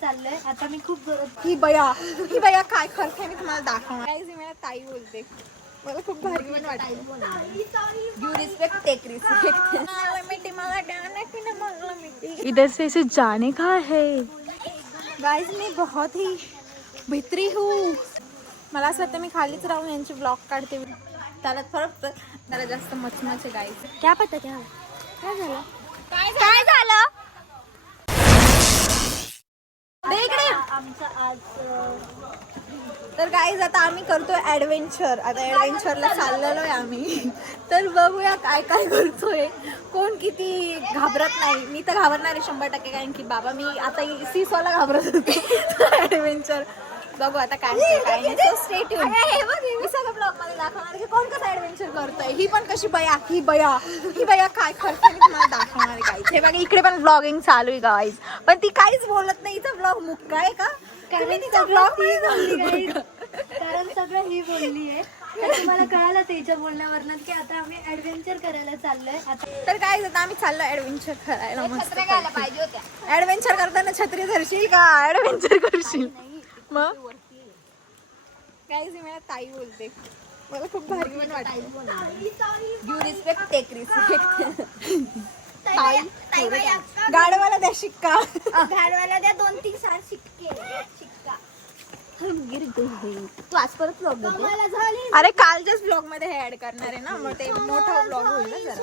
चाललोय. आता मी खूप जोरात ही बया काय करते मी तुम्हाला दाखवणार. गाईज मला ताई बोलते, मला खूप भारी पण वाटतं. You respect take respect. इधर से इसे जाने का है. गाईज मी बहुत ही भित्री हूँ. मला असं वाटतं मी खालीच राहून यांचे ब्लॉग काढते. त्याला फरक त्याला जास्त मचमच आहे गाईज. क्या पता क्या काय झालं. काय झालं आमचं आज तर गाईज आता आम्ही करतोय ऍडव्हेंचर. आता ऍडव्हेंचरला चाललेलो आहे आम्ही. तर बघूया काय काय करतोय. कोण किती घाबरत नाही. मी तर घाबरणार आहे 100%. कारण की बाबा मी आता सीसॉला घाबरत होते. ऍडव्हेंचर बघू आता काय नाही. So stay tune. मी सगळं ब्लॉग मध्ये दाखवणार की कोण कसं ऍडव्हेंचर करतोय. ही पण कशी ही बया काय करते मी तुम्हाला दाखवणार आहे. गाईज हे बघा इकडे पण ब्लॉगिंग चालू आहे गाईज. पण ती काहीच बोलत नाही. हिचा ब्लॉग मुक्का आहे का. कारण सगळं ही बोलली आहे. तर तुम्हाला कळालं त्याच्या बोलण्यावरनं की आता आम्ही ऍडव्हेंचर करायला चाललोय. तर काय आता आम्ही चाललो ऍडव्हेंचर करायला. मस्त पाहिजे होत्या. ऍडव्हेंचर करताना छत्री धरशील का. ऍडव्हेंचर करशील मग. काय मला ताई बोलते, मला खूप भारी पण वाटतं. You respect take respect. ताई गाडवाला द्या शिक्का. गाडवाला द्या 2-3 शिक्का. तू आज परत ब्लॉग झाली. अरे कालच्याच ब्लॉग मध्ये हे ऍड करणार आहे ना. मग ते मोठा ब्लॉग होईल ना जरा.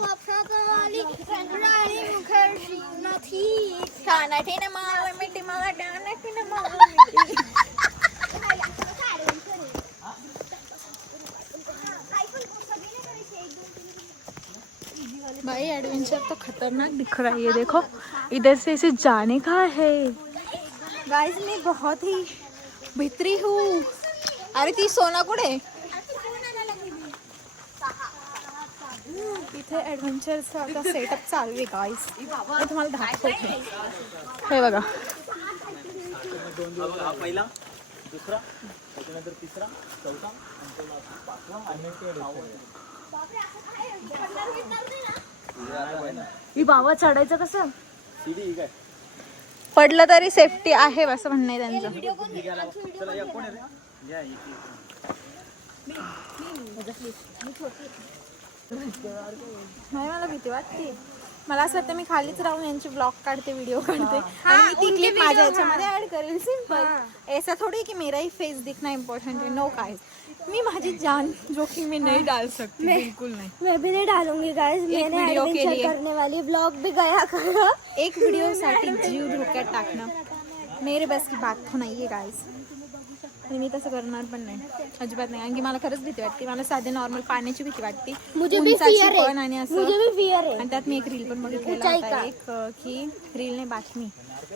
भाई एडवेंचर तो खतरनाक दिख रहा है. ये देखो इधर से इसे जाने का है. गाइस मैं बहुत ही भित्री हूँ. अरे ती सोना कुठे. इथे ऍडव्हेंचरचा आता सेटअप चालू आहे गाइस. मी तुम्हाला दाखवते. हे बघा पहिला दुसरा त्याच्यानंतर तिसरा चौथा पाचवा आणि ही बाबा चढायचं कसं. सीडी काय पडलं तरी सेफ्टी आहे असं म्हणणं आहे त्यांचं. चला या कोण आहे रे या नाही मला भीती वाटते. मला असं वाटतं मी खालीच राहून यांचे ब्लॉग काढते, व्हिडिओ काढते आणि मी ती क्लिप माझ्या याच्यामध्ये ऍड करेल. सिंपल. ऐसा थोड़ी कि मेरा ही फेस दिखना इम्पोर्टेंट है. नो गाइस मी माझी जान जोखिम में नहीं डाल सकती. बिल्कुल नहीं. मैं भी नहीं डालूंगी गाइस. मैंने वीडियो के लिए करने वाली ब्लॉग भी गया करा. एक व्हिडिओ साठी जीव धोक्यात टाकणं मेरे बस की बात तो नाही आहे गाइस. आणि मी तसं करणार पण नाही अजिबात नाही. कारण की मला खरंच भीती वाटते. मला साधे नॉर्मल पाण्याची भीती वाटते. मुझे भी फियर है. आणि असं मुझे भी फियर है. आणि त्यात मी एक रील पण बघितलेला होता. एक की रील ने बातमी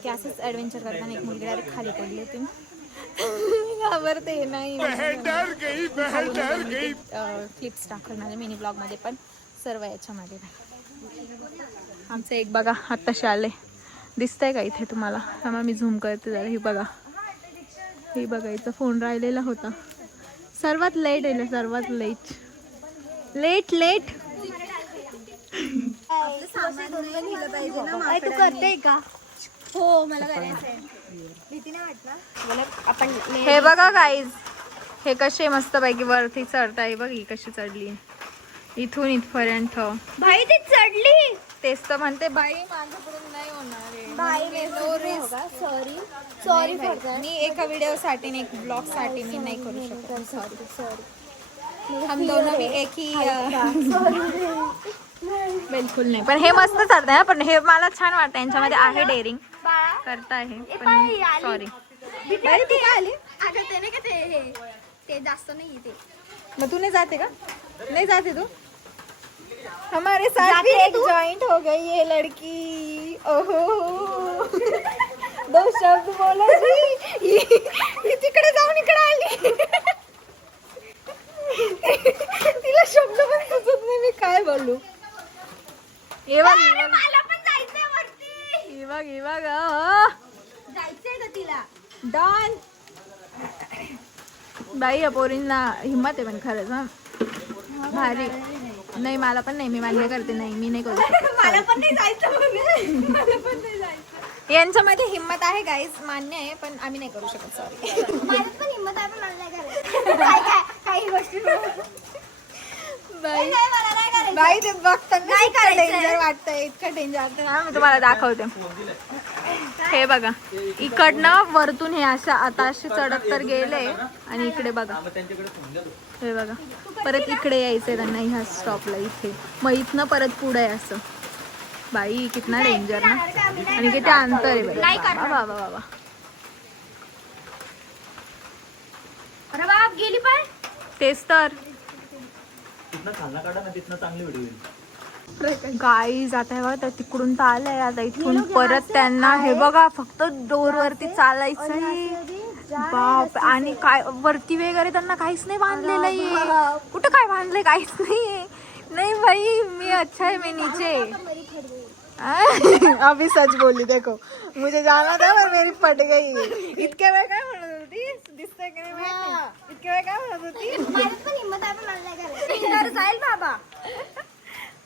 की असंच ऍडव्हेंचर करताना एक मुलगी डायरेक्ट खाली पडली होती. घाबरते नाही. क्लिप्स टाकल माझ्या मिनी ब्लॉग मध्ये पण सर्व याच्यामध्ये. आमचं एक बघा आत्ताशी आले. दिसतंय का इथे तुम्हाला. त्यामुळे मी झूम करते जरा. ही बघायचा फोन राहिलेला होता. सर्वात लेट आहे. सर्वात लेट. तू करते का. हो मला करायचंय. भीती नाही वाटत. आपण हे बघा गाईज हे कसे मस्त पैकी वरती चढताय. बघ ही कशी चढली इथून इथपर्यंत. भाई ती चढली. तेच तर म्हणते बाई माझ्याकडून नाही होणार आहे. सॉरी मी एका व्हिडिओ साठी एक ब्लॉग साठी मी नाही करू शकत. सॉरी. हम दोनों भी एक ही बिलकुल नाही. पण हे मस्त चालतंय ना. पण हे मला छान वाटतं. यांच्यामध्ये आहे डेअरिंग करताय हे. पण सॉरी ती काय आली. ते जास्त नाही ते. मग तू नहीं जाते का. नहीं जाते तू. हमारे साथ भी एक जॉइंट हो गई ये लड़की. ओहो 2 शब्द बोला जी. तिकडे जाऊन इकडे आली. तिला शब्द पण सुचत नाही मी काय बोलू. हे बघ जायचंय का तिला. डॉन बाई या पोरींना हिम्मत आहे पण खरंच. हा भारी. नाही मला पण नाही. मी मान्य करते. नाही मी नाही करू शकत. मला पण नाही जायचं. मला पण नाही जायचं. यांच्यामध्ये हिंमत आहे गाईज, मान्य आहे, पण आम्ही नाही करू शकत. सॉरी. माझ्यात पण हिंमत आहे, पण मला नाही करायचं. काय काय काही गोष्टी बाई मला नाही करायचं. बाई ते बघताना नाही इतकं करायचंय. डेंजर वाटतंय, इतकं डेंजर वाटतं ना. मी तुम्हाला दाखवते. हे बघा, इकडनं वरतून हे अशा आता असे चढत तर गेले आणि इकडे बघा, मग त्यांच्याकडे फोन द्या तू. हे बघा, परत इकडे यायचंय त्यांना ह्या स्टॉपला इथे, मग इथनं परत पुढे आहे असं. बाई कितना डेंजर ना, आणि किती अंतर आहे बाई. बाबा बाबा बाबा. अरे बाप गेली पण. तेच तर तिथनं खालना काढा ना, तिथनं चांगली व्हिडिओ येईल. गाईज आता हे बघा, तर तिकडून तर आलंय, आता इथून परत त्यांना हे बघा फक्त डोर वरती चालायचंय. बाप, आणि काय वरती वगैरे त्यांना काहीच नाही बांधलेलं आहे. कुठं काय बांधलंय, काहीच नाही. नाही भाई, मी अच्छा है, मैं नीचे. अभी सच बोली, देखो मुझे जाना था पर मेरी फट गई. इतके वेळ काय म्हणत होती, दिसतंय की नाही माहित नाही. इतके वेळ काय म्हणत होती. माझ्यात पण हिंमत आहे, पण मला नाही करायचं. जाईल बाबा.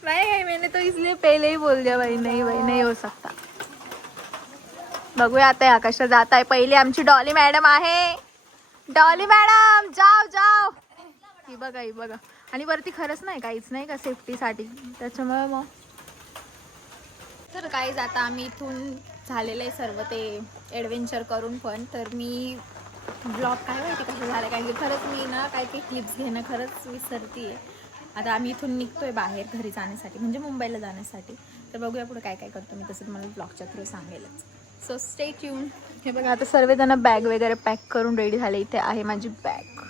नहीं, मैंने तो इसलिए पहले ही बोल दिया भाई, नहीं भाई नहीं हो सकता. बघूया आता या कशा जात आहे. पहिली आमची डॉली मॅडम आहे. डॉली मॅडम जाओ जाओ. ही बघा, ही बघा. आणि वरती खरंच नाही काहीच नाही का सेफ्टीसाठी, त्याच्यामुळे मग तर काहीच. आता आम्ही इथून झालेलं आहे सर्व ते ॲडव्हेंचर करून, पण तर मी ब्लॉग काय माहिती कसं झालं, कारण की खरंच मी ना काय काही क्लिप्स घेणं खरंच विसरते आहे. आता आम्ही इथून निघतोय बाहेर घरी जाण्यासाठी, म्हणजे मुंबईला जाण्यासाठी. तर बघूया पुढे काय काय करतो मी, तसं तुम्हाला ब्लॉगच्या थ्रू सांगेलच. So stay tune. हे बघा, आता सर्वजण बॅग वगैरे पॅक करून रेडी झाले. इथे आहे माझी बॅग.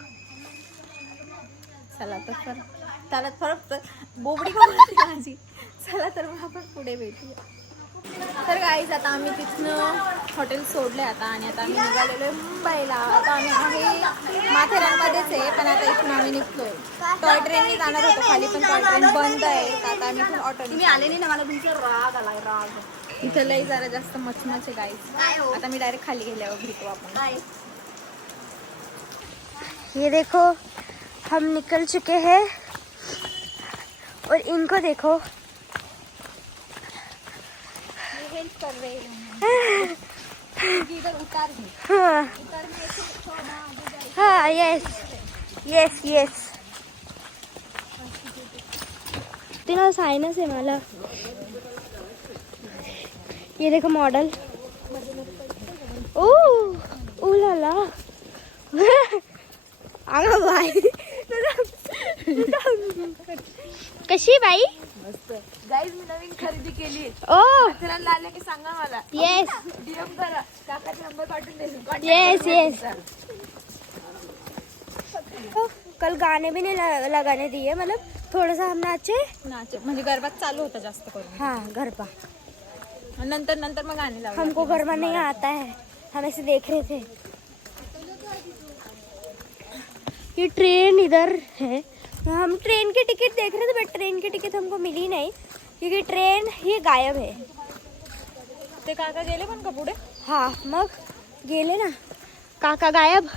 चला तर चला फरक बोबडी करून माझी. चला तर मग आपण पुढे भेटूया. तर गाईज आता आम्ही तिथनं हॉटेल सोडले आता, आणि आता आम्ही निघालेलो आहे मुंबईला. आता आम्ही आहे माथेरानमध्येच आहे, पण आता इथून आम्ही निघतोय. टॉय ट्रेनने जाणार होतो खाली, पण टॉय ट्रेन बंद आहे. तर आता आम्ही इथून ऑटो. तुम्ही आले नाही ना, मला तुमचा राग आलाय, राग. इथं लई जरा जास्त मचमच आहे गाईज. आता मी डायरेक्ट खाली गेल्यावर भेटू आपण. ये देखो, हम निकल चुके हैं और इनको देखो, हेल्प कर रहे हैं. इधर उतार है. हाँ हाँ, यस यस यस. तिला सायनस आहे मला. ये देखो मॉडल. ओ लाला. अगं बाई, कशी बाई. गाईज मी नवीन खरेदी केली. ओ माथेरानला आले की सांगा मला. यस डीएम करा, काकाचा नंबर पाठवून देईल. Yes yes. कल गाने भी नहीं लगाने दिए, मतलब थोड़ा सा हम नाचे. नाचे म्हणजे गरबाच चालू होता जास्त करून. हाँ गरबा. नंतर नंतर मग गाणे लावले. हमको गरबा नहीं आता है, हम ऐसे देख रहे थे. ये ट्रेन इधर है, हम ट्रेन की टिकट देख रहे थे, बट ट्रेन की टिकट हमको मिली नहीं, क्योंकि ट्रेन ही गायब है. ते काका गेले पण का पुढे. हाँ मग गेले ना, काका गायब.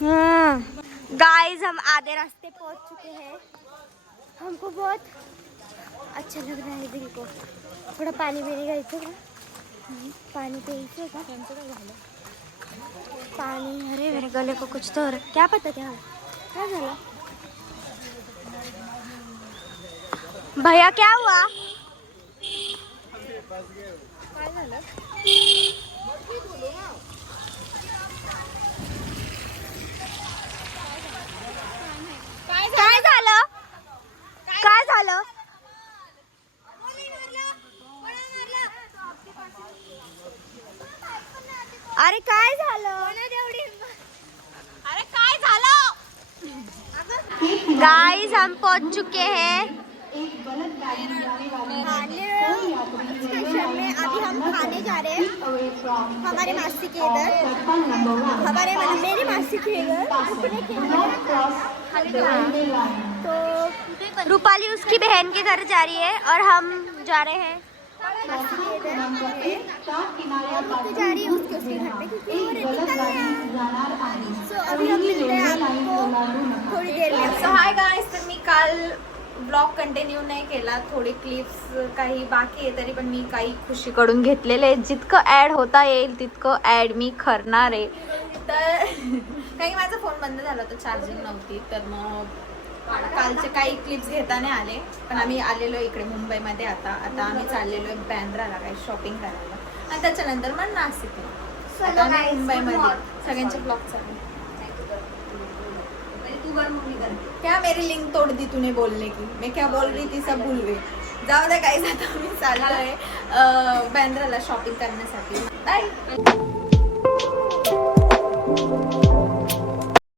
हाँ गाइस, हम आधे रास्ते पहुंच चुके हैं. हमको बहुत अच्छा लग रहा है दिल को. थोड़ा पानी पीने का इच्छा है. पानी पे का पानी. अरे मेरे गले को कुछ तो हो रहा. क्या पता क्या झालं. भैया क्या हुआ. काय झालं. काय झालं. काय झालं. अरे काय झालं. अरे काय झालं. गाइस, हम पहुंच चुके हैं स्टेशन में. अभी हम खाने जा रहे हैं हमारे मासी के इधर, हमारे मेरी मासी के इधर. तो रूपाली उसकी बहन के घर जा रही है और हम जा रहे हैं मासी के इधर. जा रही है उसके घर पे, क्योंकि वो निकलने हैं. सो अभी हम मिलते हैं आपको थोड़ी देर में. सो हाय गाइस, तर मी काल ब्लॉग कंटिन्यू नाही केला, थोडे क्लिप्स काही बाकी आहे, तरी पण मी काही खुशीकडून घेतलेले आहेत. जितकं ॲड होता येईल तितकं ॲड मी करणार आहे. तर काही माझा फोन बंद झाला होता, चार्जिंग नव्हती, तर मग कालचे काही क्लिप्स घेता नाही आले. पण आम्ही आलेलो इकडे मुंबईमध्ये. आता आम्ही चाललेलो आहे बँड्राला काही शॉपिंग करायला आणि त्याच्यानंतर मग नाशिकला. आता आम्ही मुंबईमध्ये सगळ्यांचे ब्लॉग चालू. क्या मेरी लिंक तोड़ दी तूने बोलने की, मैं क्या बोल रही थी सब भूल गई. जाऊ द्या काही, आता आम्ही चाललोय बँड्राला शॉपिंग करण्यासाठी. बाय.